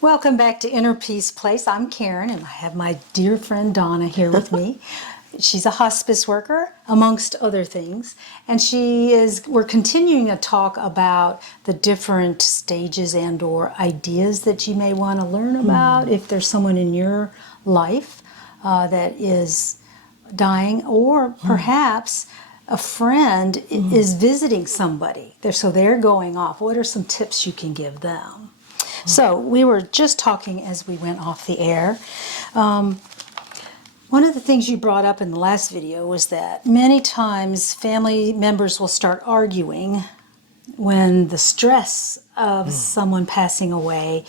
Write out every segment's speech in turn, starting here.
Welcome back to Inner Peace Place. I'm Karen, and I have my dear friend Donna here with me. She's a hospice worker, amongst other things, and we're continuing to talk about the different stages and or ideas that you may want to learn about if there's someone in your life that is dying, or perhaps a friend is visiting somebody. So they're going off. What are some tips you can give them? So we were just talking as we went off the air. One of the things you brought up in the last video was that many times family members will start arguing when the stress of someone passing away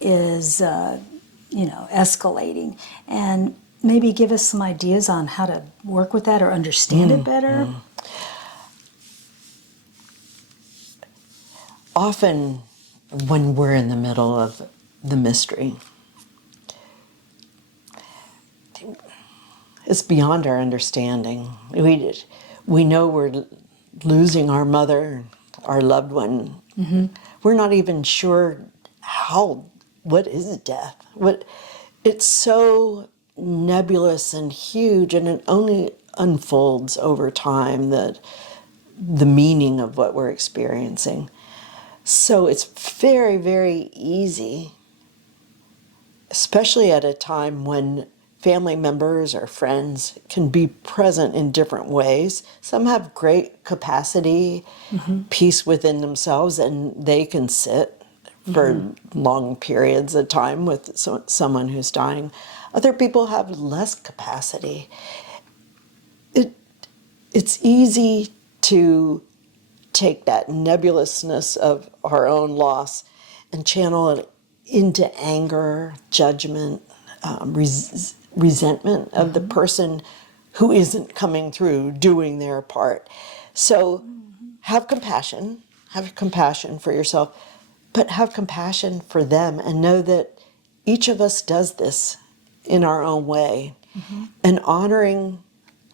is, escalating. And maybe give us some ideas on how to work with that or understand it better. Often when we're in the middle of the mystery, it's beyond our understanding. We know we're losing our mother, our loved one. We're not even sure what is death? It's so nebulous and huge, and it only unfolds over time, that the meaning of what we're experiencing. So it's very, very easy, especially at a time when family members or friends can be present in different ways. Some have great capacity, peace within themselves, and they can sit for long periods of time with someone who's dying. Other people have less capacity. It's easy to take that nebulousness of our own loss and channel it into anger, judgment, resentment of the person who isn't coming through, doing their part. So have compassion for yourself, but have compassion for them, and know that each of us does this in our own way. And honoring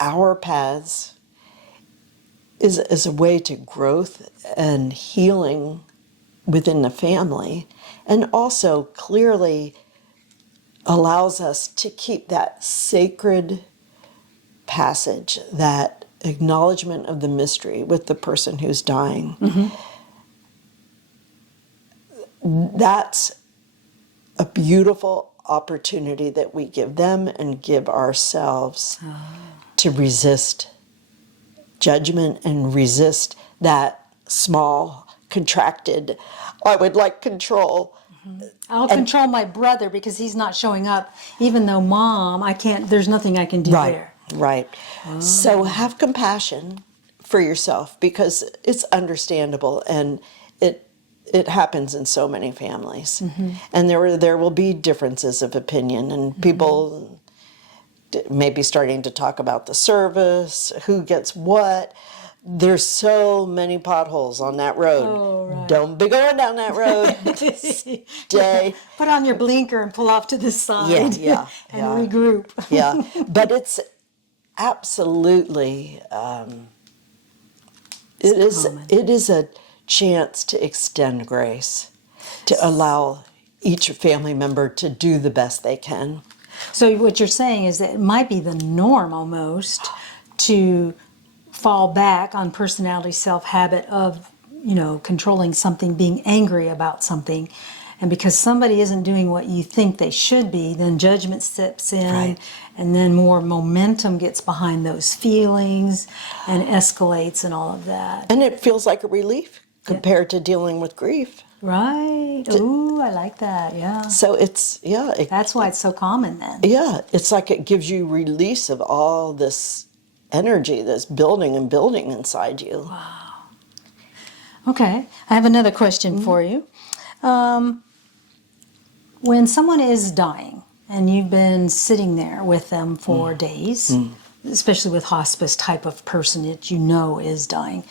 our paths is a way to growth and healing within the family, and also clearly allows us to keep that sacred passage, that acknowledgement of the mystery with the person who's dying. That's a beautiful opportunity that we give them and give ourselves to resist judgment and resist that small, contracted, I would like control. I'll control my brother because he's not showing up, even though Mom, there's nothing I can do there. Right. So have compassion for yourself, because it's understandable, and it happens in so many families. And there will be differences of opinion, and people may be starting to talk about the service, who gets what. There's so many potholes on that road. Oh, right. Don't be going down that road. Stay. Put on your blinker and pull off to the side. Yeah. Regroup. Yeah, but it's absolutely, it is a chance to extend grace, to allow each family member to do the best they can. So what you're saying is that it might be the norm almost to fall back on personality self-habit of, controlling something, being angry about something. And because somebody isn't doing what you think they should be, then judgment steps in, Right. and then more momentum gets behind those feelings and escalates and all of that. And it feels like a relief compared to dealing with grief. Right. Ooh, I like that. Yeah. So it's, That's why it's so common then. yeah, it's like it gives you release of all this energy that's building and building inside you. Wow. Okay. I have another question for you. When someone is dying and you've been sitting there with them for days, especially with hospice type of person that is dying,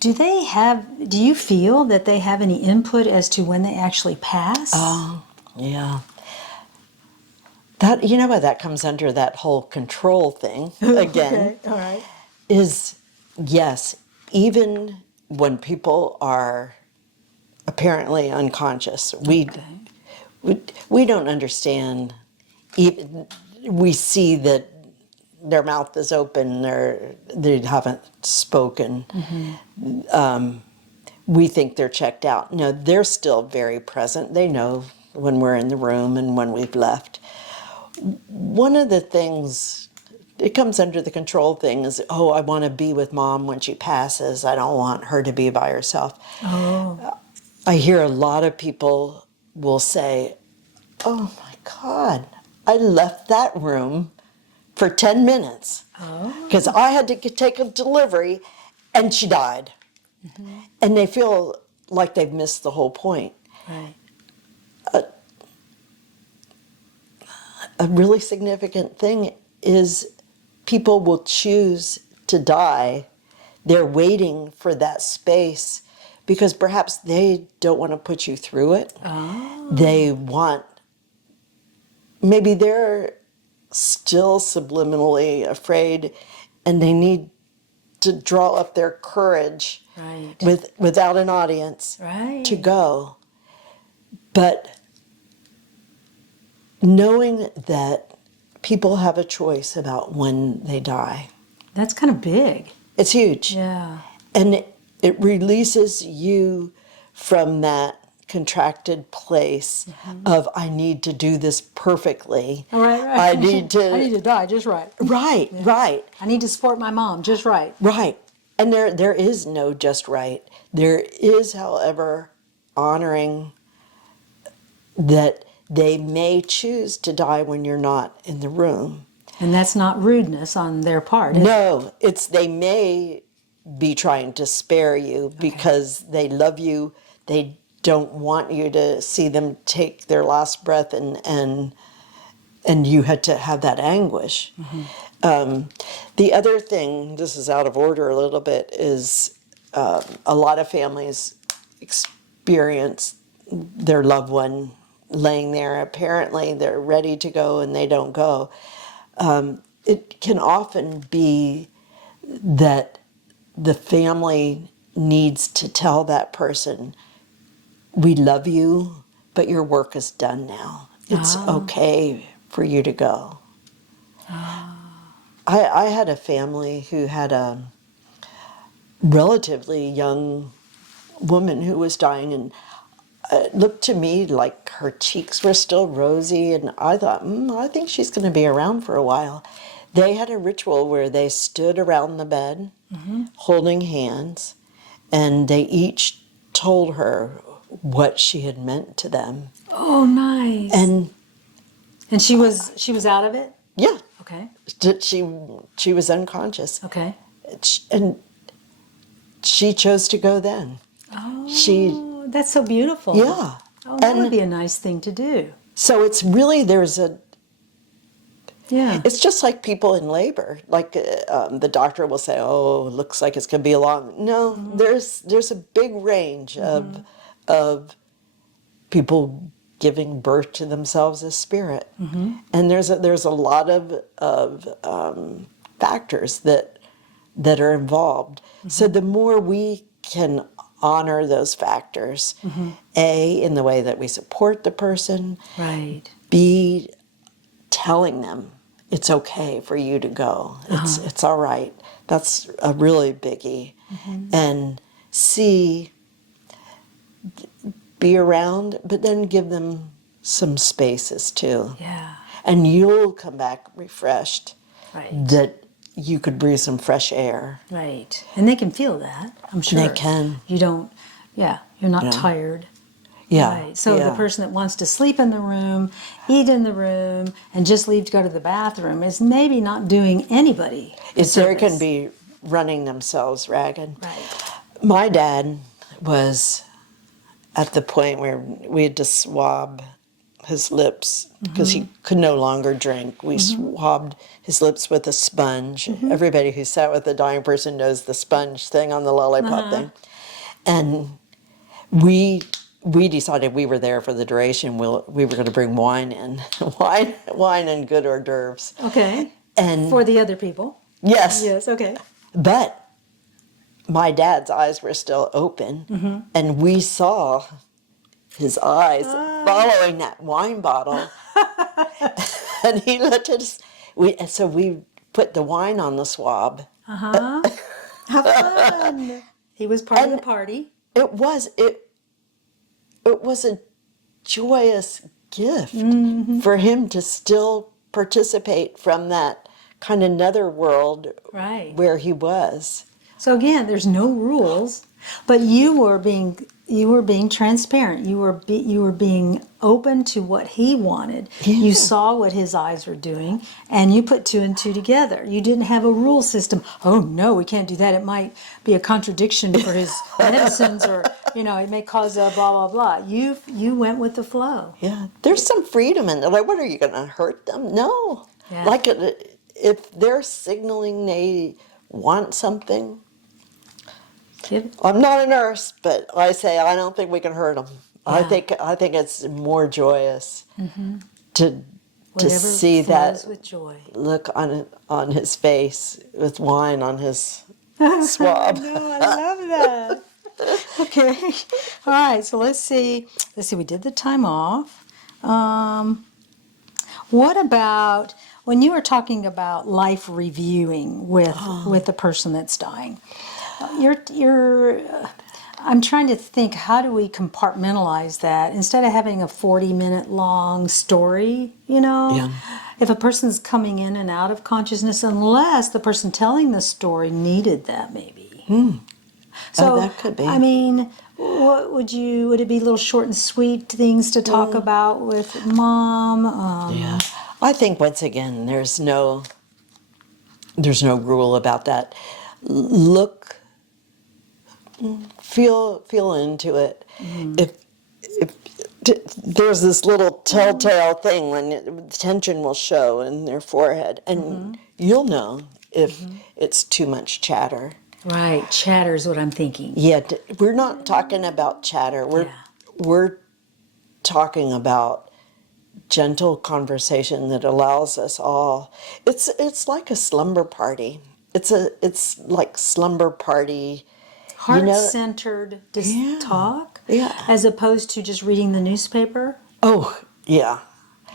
do you feel that they have any input as to when they actually pass? Yeah. That comes under that whole control thing again. Okay. All right. Is, yes, even when people are apparently unconscious, we don't understand. Even we see that their mouth is open, they haven't spoken. We think they're checked out. No, they're still very present. They know when we're in the room and when we've left. One of the things, it comes under the control thing, is, oh, I want to be with mom when she passes. I don't want her to be by herself. Oh. I hear a lot of people will say, oh my God, I left that room for 10 minutes because I had to take a delivery and she died. And they feel like they've missed the whole point. Right. A really significant thing is people will choose to die. They're waiting for that space because perhaps they don't want to put you through it. Oh. They want, maybe they're still subliminally afraid and they need to draw up their courage Right. without an audience Right. to go. But knowing that people have a choice about when they die, That's kind of big. it's huge. Yeah. And it releases you from that contracted place of, I need to do this perfectly. Right. I need to. I need to die just right. Right, right, I need to support my mom just right. right. And there is no just right. There is, however, honoring that they may choose to die when you're not in the room. And that's not rudeness on their part. Is it? No, it's they may be trying to spare you because they love you. They don't want you to see them take their last breath and you had to have that anguish. The other thing, this is out of order a little bit, is a lot of families experience their loved one laying there. Apparently they're ready to go and they don't go. It can often be that the family needs to tell that person, we love you, but your work is done now. It's okay for you to go. I had a family who had a relatively young woman who was dying, and it looked to me like her cheeks were still rosy, and I thought, I think she's going to be around for a while. They had a ritual where they stood around the bed, holding hands, and they each told her what she had meant to them. Oh, nice. And she was out of it? yeah, Okay. she was unconscious. Okay. And she chose to go then. Oh, that's so beautiful. Yeah. Oh, that And would be a nice thing to do. so it's really, Yeah. it's just like people in labor. Like the doctor will say, oh, looks like it's going to be long. No, there's a big range of people giving birth to themselves as spirit. And there's a lot of factors that are involved. So the more we can honor those factors, A, in the way that we support the person, Right. B, telling them it's okay for you to go. It's all right. That's a really biggie. And C, be around, but then give them some spaces too. Yeah. And you'll come back refreshed Right. that you could breathe some fresh air. Right. And they can feel that, I'm sure. They can. You don't, you're not Yeah. tired. Yeah. Right. So yeah. the person that wants to sleep in the room, eat in the room, and just leave to go to the bathroom is maybe not doing anybody a There can service. be running themselves ragged. Right. My dad was at the point where we had to swab his lips because he could no longer drink. We swabbed his lips with a sponge. Everybody who sat with a dying person knows the sponge thing on the lollipop thing. And we decided we were there for the duration. We were going to bring wine in, wine and good hors d'oeuvres. Okay. And For the other people. yes, Yes, okay. but my dad's eyes were still open, and we saw his eyes following that wine bottle. And he looked at us. So we put the wine on the swab. How fun! He was part of the party. It was a joyous gift for him to still participate from that kind of netherworld Right. where he was. So again, there's no rules, but you were being transparent. You were being open to what he wanted. Yeah. You saw what his eyes were doing, and you put two and two together. You didn't have a rule system. Oh no, we can't do that. It might be a contradiction for his medicines, or it may cause a blah blah blah. You went with the flow. Yeah, there's some freedom in it. Like, what are you going to hurt them? No. Yeah. Like, if they're signaling they want something, I'm not a nurse, but I say I don't think we can hurt them. Yeah. I think it's more joyous to Whatever see flows that with joy. look on his face with wine on his swab. No, I love that. Okay. All right. So let's see. We did the time off. What about when you were talking about life reviewing with the person that's dying? I'm trying to think, how do we compartmentalize that instead of having a 40-minute long story, Yeah. If a person's coming in and out of consciousness, unless the person telling the story needed that, maybe. So that could be. I mean, what would it be little short and sweet things to talk about with mom? Yeah. I think once again there's no rule about that. Look, feel into it. If there's this little telltale thing when tension will show in their forehead, and you'll know if it's too much chatter. Right, chatter is what I'm thinking. Yeah, we're not talking about chatter. We're talking about gentle conversation that allows us all. It's like a slumber party. It's like slumber party. Heart-centered talk, as opposed to just reading the newspaper. Oh, yeah.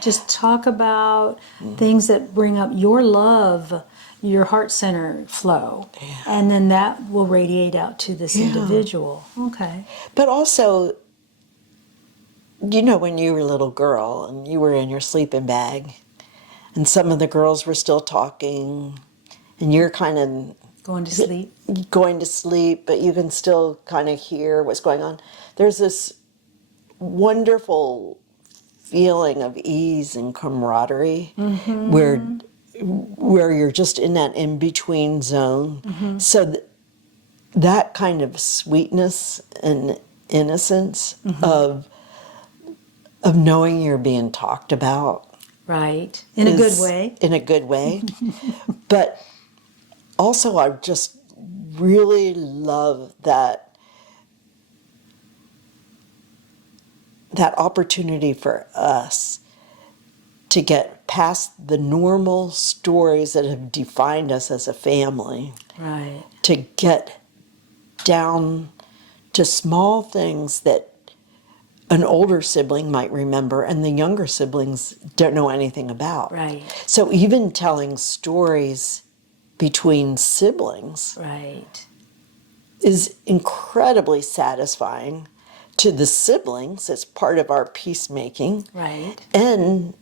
Just talk about things that bring up your love, your heart center flow, and then that will radiate out to this individual. Okay. But also, when you were a little girl and you were in your sleeping bag, and some of the girls were still talking, and you're kind of Going to sleep, but you can still kind of hear what's going on. There's this wonderful feeling of ease and camaraderie where you're just in that in-between zone. So that kind of sweetness and innocence of knowing you're being talked about. Right. In a good way. In a good way. But also, I just really love that opportunity for us to get past the normal stories that have defined us as a family. Right. To get down to small things that an older sibling might remember and the younger siblings don't know anything about. Right. So even telling stories between siblings is incredibly satisfying to the siblings. It's part of our peacemaking. Right. And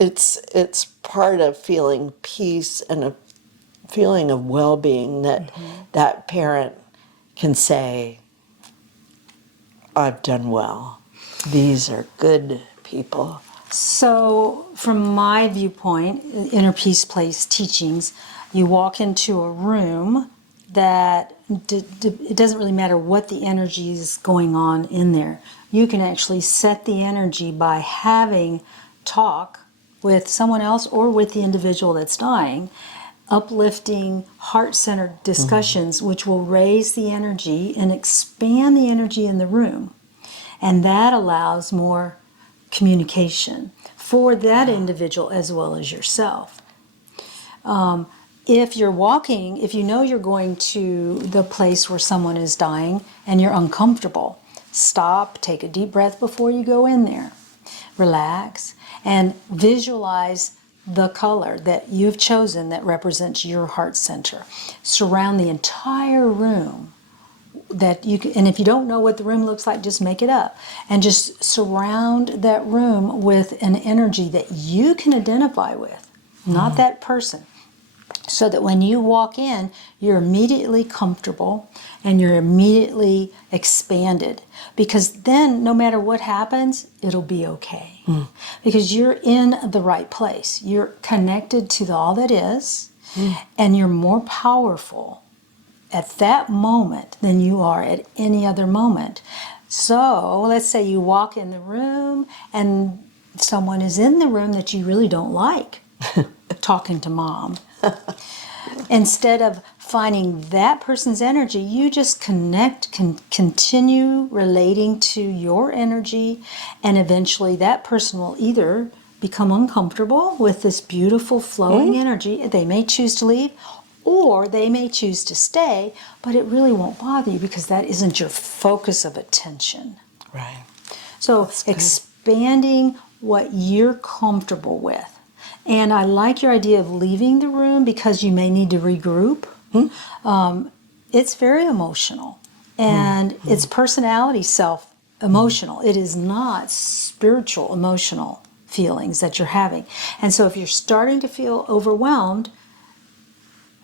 it's part of feeling peace and a feeling of well-being that that parent can say, I've done well. These are good people. So, from my viewpoint, Inner Peace Place teachings, you walk into a room that it doesn't really matter what the energy is going on in there. You can actually set the energy by having talk with someone else or with the individual that's dying, uplifting, heart-centered discussions, which will raise the energy and expand the energy in the room. And that allows more communication for that individual as well as yourself. If you know you're going to the place where someone is dying and you're uncomfortable, Stop, take a deep breath before you go in there. Relax and visualize the color that you've chosen that represents your heart center. Surround the entire room that you can, and if you don't know what the room looks like, just make it up and just surround that room with an energy that you can identify with, not that person. So that when you walk in, you're immediately comfortable and you're immediately expanded. Because then, no matter what happens, it'll be okay. Because you're in the right place. You're connected to all that is, and you're more powerful at that moment than you are at any other moment. So, let's say you walk in the room and someone is in the room that you really don't like, talking to mom. Instead of finding that person's energy, you just continue relating to your energy, and eventually that person will either become uncomfortable with this beautiful flowing energy. They may choose to leave, or they may choose to stay, but it really won't bother you because that isn't your focus of attention. Right. So expanding what you're comfortable with. And I like your idea of leaving the room because you may need to regroup. It's very emotional, and it's personality self-emotional. It is not spiritual emotional feelings that you're having. And so if you're starting to feel overwhelmed,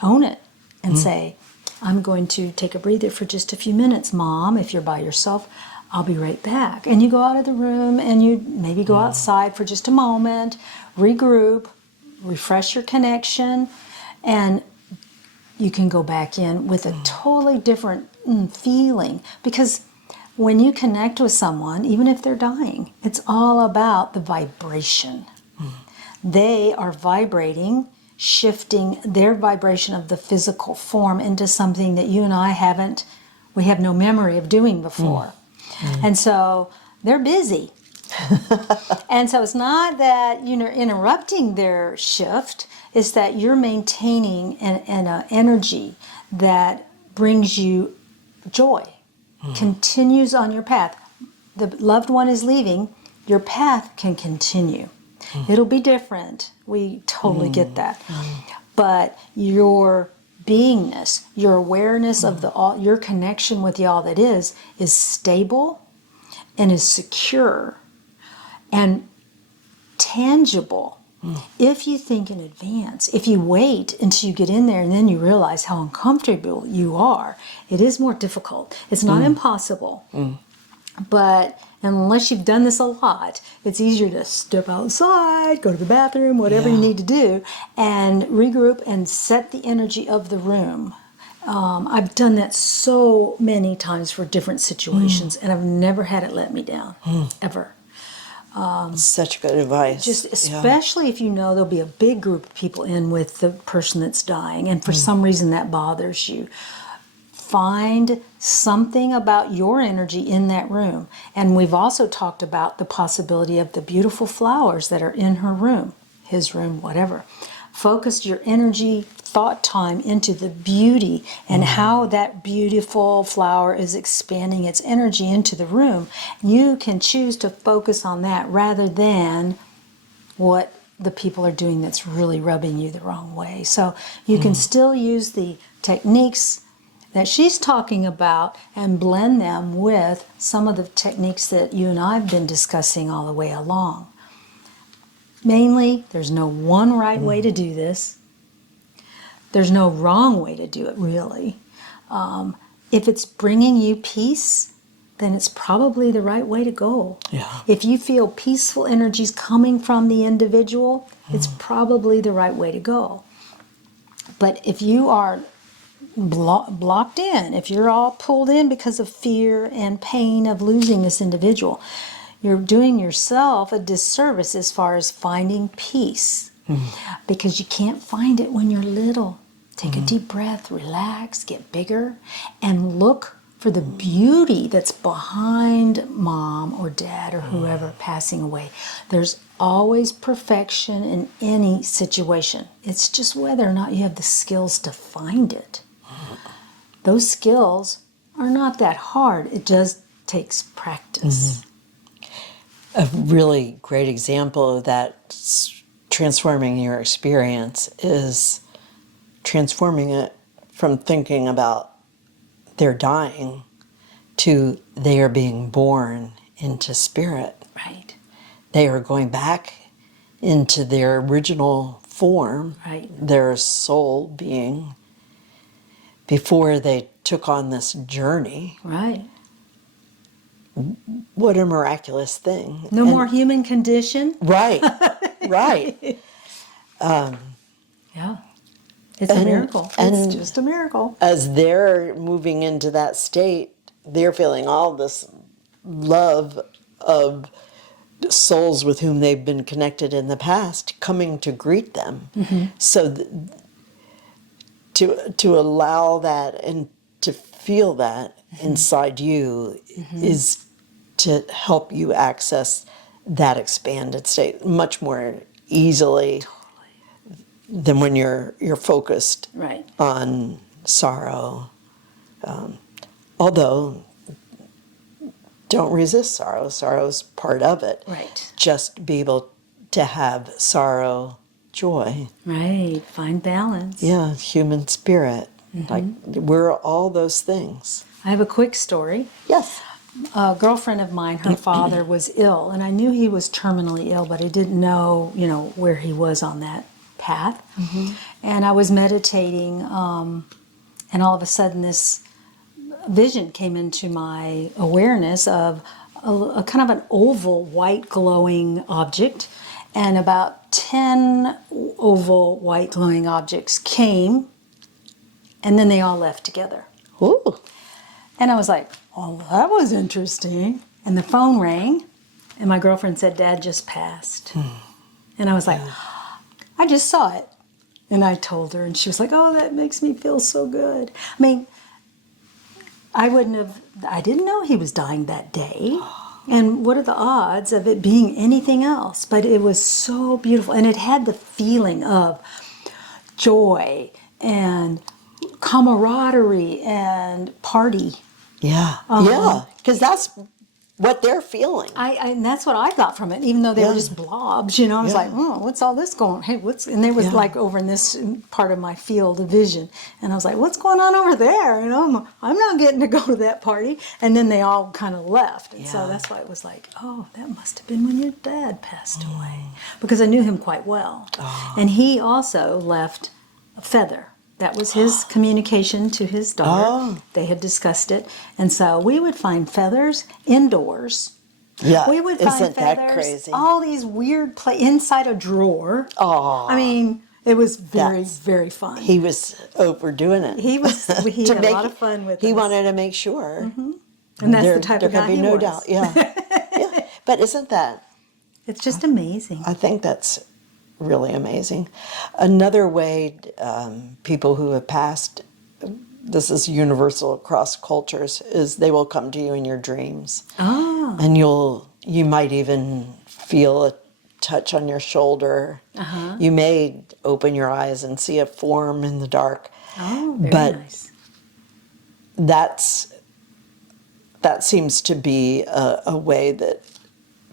own it and say, I'm going to take a breather for just a few minutes, Mom. If you're by yourself, I'll be right back. And you go out of the room and you maybe go outside for just a moment, regroup, refresh your connection, and you can go back in with a totally different feeling. Because when you connect with someone, even if they're dying, it's all about the vibration. They are vibrating, shifting their vibration of the physical form into something that you and I we have no memory of doing before. And so they're busy. And so it's not that you're interrupting their shift, it's that you're maintaining an energy that brings you joy, continues on your path. The loved one is leaving, your path can continue. It'll be different. We totally get that. But your beingness, your awareness of your connection with the all that is stable and is secure and tangible. If you think in advance, if you wait until you get in there and then you realize how uncomfortable you are, it is more difficult. It's not impossible. But unless you've done this a lot, it's easier to step outside, go to the bathroom, whatever you need to do, and regroup and set the energy of the room. I've done that so many times for different situations, and I've never had it let me down, ever. Such good advice. Just especially if you know there'll be a big group of people in with the person that's dying, and for some reason that bothers you. Find something about your energy in that room. And we've also talked about the possibility of the beautiful flowers that are in her room, his room, whatever. Focus your energy, thought time into the beauty and how that beautiful flower is expanding its energy into the room. You can choose to focus on that rather than what the people are doing that's really rubbing you the wrong way. So you can still use the techniques that she's talking about and blend them with some of the techniques that you and I have been discussing all the way along. Mainly, there's no one right way to do this. There's no wrong way to do it, really. If it's bringing you peace, then it's probably the right way to go. Yeah. If you feel peaceful energies coming from the individual, it's probably the right way to go. But if you are blocked in, if you're all pulled in because of fear and pain of losing this individual, you're doing yourself a disservice as far as finding peace, because you can't find it when you're little. Take a deep breath, relax, get bigger, and look for the beauty that's behind mom or dad or whoever passing away. There's always perfection in any situation. It's just whether or not you have the skills to find it. Those skills are not that hard. It just takes practice. A really great example of that transforming your experience is transforming it from thinking about they're dying to they are being born into spirit. Right. They are going back into their original form, Right. their soul being, before they took on this journey. Right. What a miraculous thing. No more human condition. Right, right. Yeah. It's a miracle. It's just a miracle. As they're moving into that state, they're feeling all this love of souls with whom they've been connected in the past coming to greet them. So to allow that and to feel that inside you is to help you access that expanded state much more easily than when you're focused Right. on sorrow. Although, don't resist sorrow. Sorrow's part of it. Right. Just be able to have sorrow, joy. Right. Find balance. Yeah, human spirit. Like, we're all those things. I have a quick story. Yes. A girlfriend of mine, her father was ill, and I knew he was terminally ill, but I didn't know, where he was on that path. And I was meditating, and all of a sudden this vision came into my awareness of a kind of an oval, white glowing object, and about 10 oval, white glowing objects came, and then they all left together. Ooh. And I was like, oh, that was interesting. And the phone rang, and my girlfriend said, Dad just passed. And I was like, I just saw it. And I told her, and she was like, oh, that makes me feel so good. I mean, I didn't know he was dying that day. And what are the odds of it being anything else? But it was so beautiful. And it had the feeling of joy and camaraderie and party. Yeah. Yeah. Because that's what they're feeling. And that's what I got from it, even though they were just blobs, I was like, oh, what's all this going on? Hey, and they was like over in this part of my field of vision. And I was like, what's going on over there? I'm not getting to go to that party. And then they all kind of left. And so that's why it was like, oh, that must have been when your dad passed away. Because I knew him quite well. And he also left a feather. That was his communication to his daughter. They had discussed it. And so we would find feathers indoors. Yeah. We would find Isn't feathers, that crazy? all these weird inside a drawer. Oh. I mean, it was very, very fun. He was overdoing it. He had a lot of fun with it. He wanted to make sure. And that's the type of guy there can be he no was. doubt. Yeah. But isn't that, It's just amazing. I think that's really amazing. Another way people who have passed, this is universal across cultures, is they will come to you in your dreams. Oh. And you might even feel a touch on your shoulder. You may open your eyes and see a form in the dark. Oh, very but nice. that seems to be a way that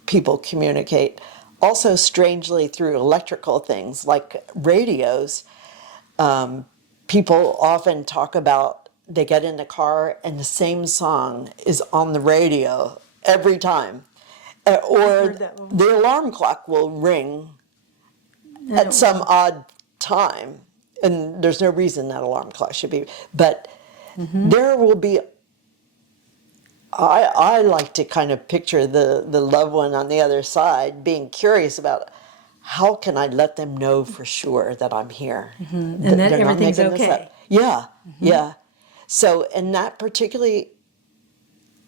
people communicate. Also, strangely, through electrical things like radios, people often talk about they get in the car and the same song is on the radio every time. Or the alarm clock will ring at some odd time. And there's no reason that alarm clock should be. But there will be... I like to kind of picture the loved one on the other side being curious about how can I let them know for sure that I'm here. And that they're not everything's making this okay. up. Yeah, yeah. So, and that particularly,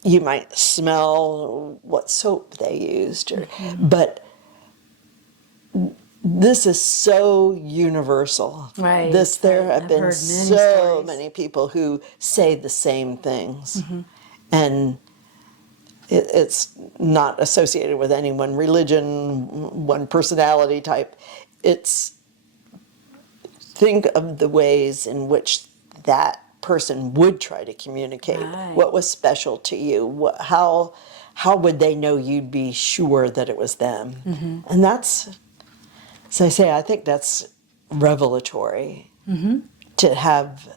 you might smell what soap they used, but this is so universal. Right. There have I've been heard many so stories. many people who say the same things. And it's not associated with any one religion, one personality type. It's, think of the ways in which that person would try to communicate. Right. What was special to you? How would they know you'd be sure that it was them? Mm-hmm. And that's, as I say, I think that's revelatory to have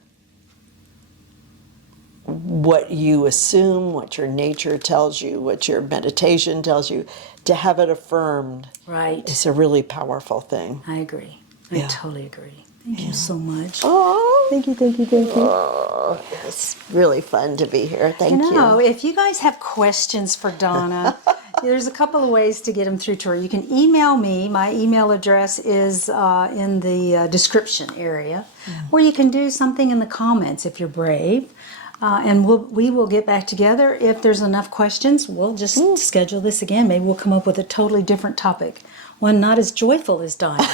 what you assume, what your nature tells you, what your meditation tells you, to have it affirmed Right. is a really powerful thing. I agree. I Yeah. totally agree. Thank you so much. Oh, Thank you, thank you, thank you. it's really fun to be here. Thank You. you. If you guys have questions for Donna, there's a couple of ways to get them through to her. You can email me. My email address is in the description area, or you can do something in the comments if you're brave. And we will get back together. If there's enough questions, we'll just schedule this again. Maybe we'll come up with a totally different topic, one not as joyful as Donna.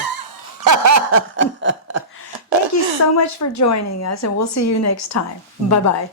Thank you so much for joining us, and we'll see you next time. Bye-bye.